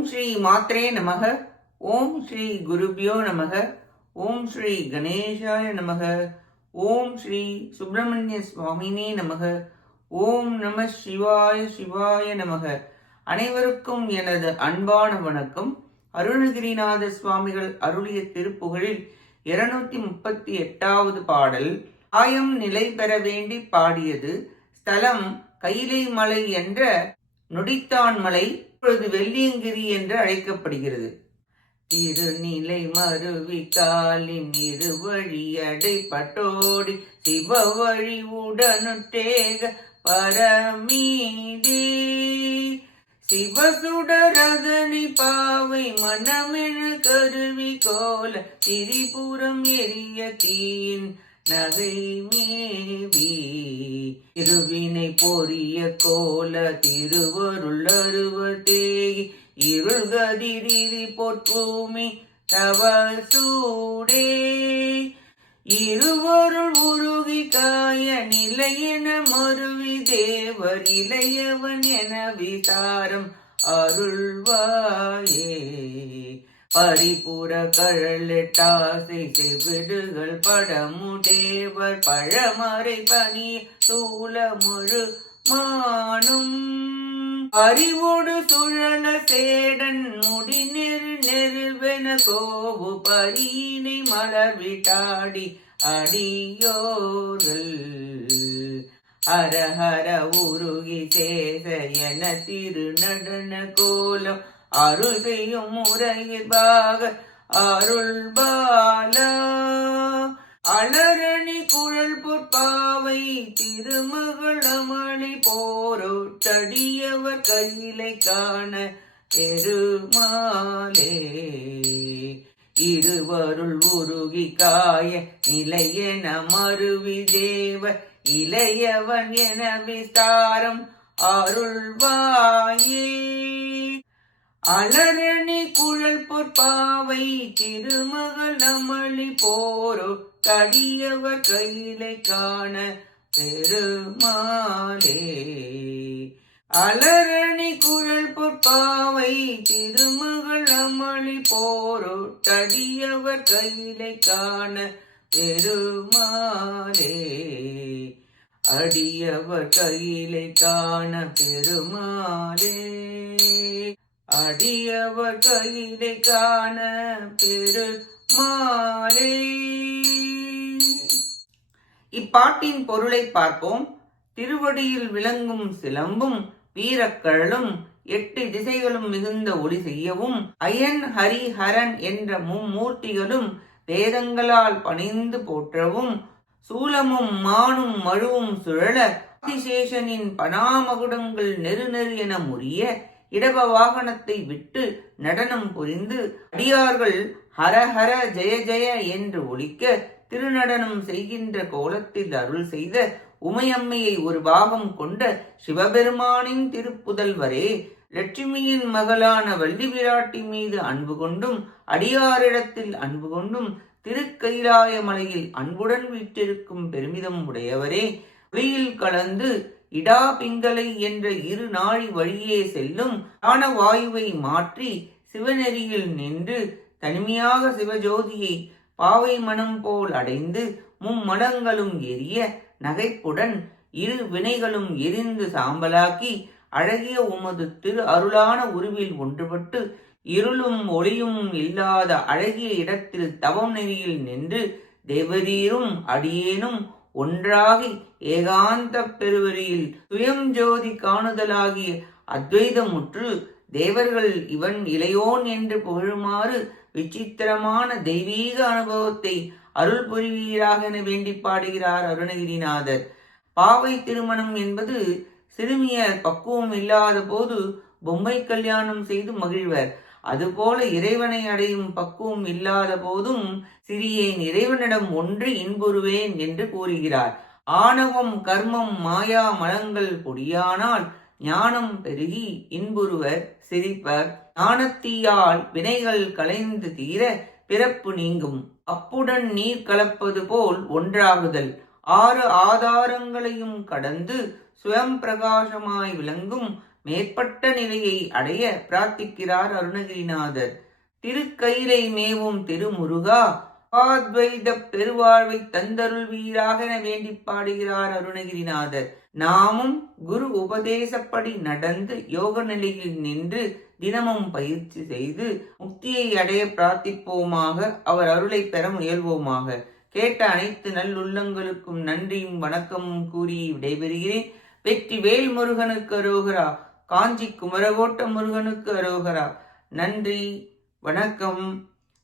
ஓம் ஸ்ரீ மாத்ரே நமக. ஓம் ஸ்ரீ குருபியோ நமக. ஓம் ஸ்ரீ கணேசாய நமக. ஓம் ஸ்ரீ சுப்பிரமணிய சுவாமினே நமக. ஓம் நம சிவாய சிவாய நமக. அனைவருக்கும் எனது அன்பான வணக்கம். அருணகிரிநாத சுவாமிகள் அருளிய திருப்புகழில் இருநூத்தி முப்பத்தி எட்டாவது பாடல் ஆயம் நிலை பெற வேண்டி பாடியது ஸ்தலம் கைலை மலை என்ற நொடித்தான் மலை இப்பொழுது வெள்ளியங்கிரி என்று அழைக்கப்படுகிறது. திருநிலை மருவி காலின் இரு வழி அடைப்பட்டோடி சிவ வழி உடனுட்டேக பரமீடே சிவசுடரதனி பாவை மனமென கருவி கோல திரிபுரம் எரிய தீன் நகை மேவி. இருவினை பொரிய கோல திருவருள் அருவர் இருள்கதிரி இருள் கதிரிரி சூடே. இருவருள் உருகி காய நிலையென மருவி தேவர் இளையவன் என விசாரம் அருள்வாயே. பரிபுற கழலெட்டாசை செவிடுகள் படமுடேவர் பழமறை பனி சூல முழு மானும் அறிவோடு சுழல சேடன் முடி நெரு நெருவென கோவு பரீனை மலர்விட்டாடி அடியோர்கள் ஹரஹர உருகி சேச என திருநடன கோலம் அருள் செய்யும் முறையிற்பாக அருள் பாலா. அலரணி குழல் பொற்பாவை திருமகள் அமளி போரொட்டடியவர் கையிலை காண பெருமாளே. இருவருள் உருகி காய நிலையென மருவி தேவ இளையவன் என விஸ்தாரம் அருள்வாயே. அலரணி குழல் பொற்பாவை திருமகள் அமளி போரோ கடியவர் கையிலை காண திருமாலே அலரணி குழல் பொற்பாவை திருமகள் அமளி போரோ கடியவர் கையிலை காண பெருமாளே. அடியவர் கையிலை காண பெருமாளே. அடியவ கையிலை காண பெருமாளே. இப்பாட்டின் பொருளை பார்ப்போம். திருவடியில் விளங்கும் சிலம்பும் வீரக்கழலும் எட்டு திசைகளும் மிகுந்த ஒளி செய்யவும் அயன் ஹரி ஹரன் என்ற மும்மூர்த்திகளும் வேதங்களால் பணிந்து போற்றவும் சூலமும் மானும் மழுவும் சுழல ஆதிசேஷனின் பனாமகுடங்கள் நெரு நெரு என முறிய இடப வாகனத்தை விட்டு நடனம் புரிந்து அடியார்கள் ஹர ஹர ஜெய ஜெய என்று ஒழிக்க திருநடனம் செய்கின்ற கோலத்தில் அருள் செய்த உமையம்மையை ஒரு பாகம் கொண்ட சிவபெருமானின் திருப்புதல்வரே லட்சுமியின் மகளான வள்ளி பிராட்டி மீது அன்பு கொண்டும் அடியாரிடத்தில் அன்பு கொண்டும் திருக்கைலாய மலையில் அன்புடன் வீற்றிருக்கும் பெருமிதம் உடையவரே ஒளியில் கலந்து இடா பிங்களை என்ற இரு நாழி வழியே செல்லும் வாயுவை மாற்றி சிவநெறியில் நின்று தனிமையாக சிவஜோதியை பாவை மனம் போல் அடைந்து மும்மடங்களும் எரிய நகைப்புடன் இரு வினைகளும் எரிந்து சாம்பலாக்கி அழகிய உமது திரு அருளான உருவில் ஒன்றுபட்டு இருளும் ஒளியும் இல்லாத அழகிய இடத்தில் தவம் நெறியில் நின்று தேவரீரும் அடியேனும் ஒன்றாகி ஏகாந்த பெருவரியில் சுயம் ஜோதி காணுதலாகிய அத்வைதமுற்று தேவர்கள் இவன் இளையோன் என்று புகழுமாறு விசித்திரமான தெய்வீக அனுபவத்தை அருள் புரிவீராக என வேண்டி பாடுகிறார் அருணகிரிநாதர். பாவை திருமணம் என்பது சிறுமியர் பக்குவம் இல்லாத போது பொம்மை கல்யாணம் செய்து மகிழ்வர். அதுபோல இறைவனை அடையும் பக்குவம் இல்லாத போதும் சிறியேன் இறைவனிடம் ஒன்று இன்புறுவேன் என்று கூறுகிறார். ஆணவம் கர்மம் மாயா மலங்கள் பொடியானால் ஞானம் பெருகி இன்புறுவர் சிரிப்பர். ஞானத்தீயால் வினைகள் கலைந்து தீர பிறப்பு நீங்கும். அப்புடன் நீர் கலப்பது போல் ஒன்றாகுதல். ஆறு ஆதாரங்களையும் கடந்து சுயம் பிரகாசமாய் விளங்கும் மேற்பட்ட நிலையை அடைய பிரார்த்திக்கிறார் அருணகிரிநாதர். திருக்கயிரை மேவும் திருமுருகா அத்வைத பெருவாழ்வை தந்தருள் வீராக என வேண்டி பாடுகிறார் அருணகிரிநாதர். நாமும் குரு உபதேசப்படி நடந்து யோக நிலையில் நின்று தினமும் பயிற்சி செய்து முக்தியை அடைய பிரார்த்திப்போமாக அவர் அருளை பெற முயல்வோமாக. கேட்ட அனைத்து நல்லுள்ளங்களுக்கும் நன்றியும் வணக்கமும் கூறி விடைபெறுகிறேன். வெற்றி வேல் முருகனுக்கு அரோகரா காஞ்சி குமரகோட்ட முருகனுக்கு அரோகரா. நன்றி வணக்கம்.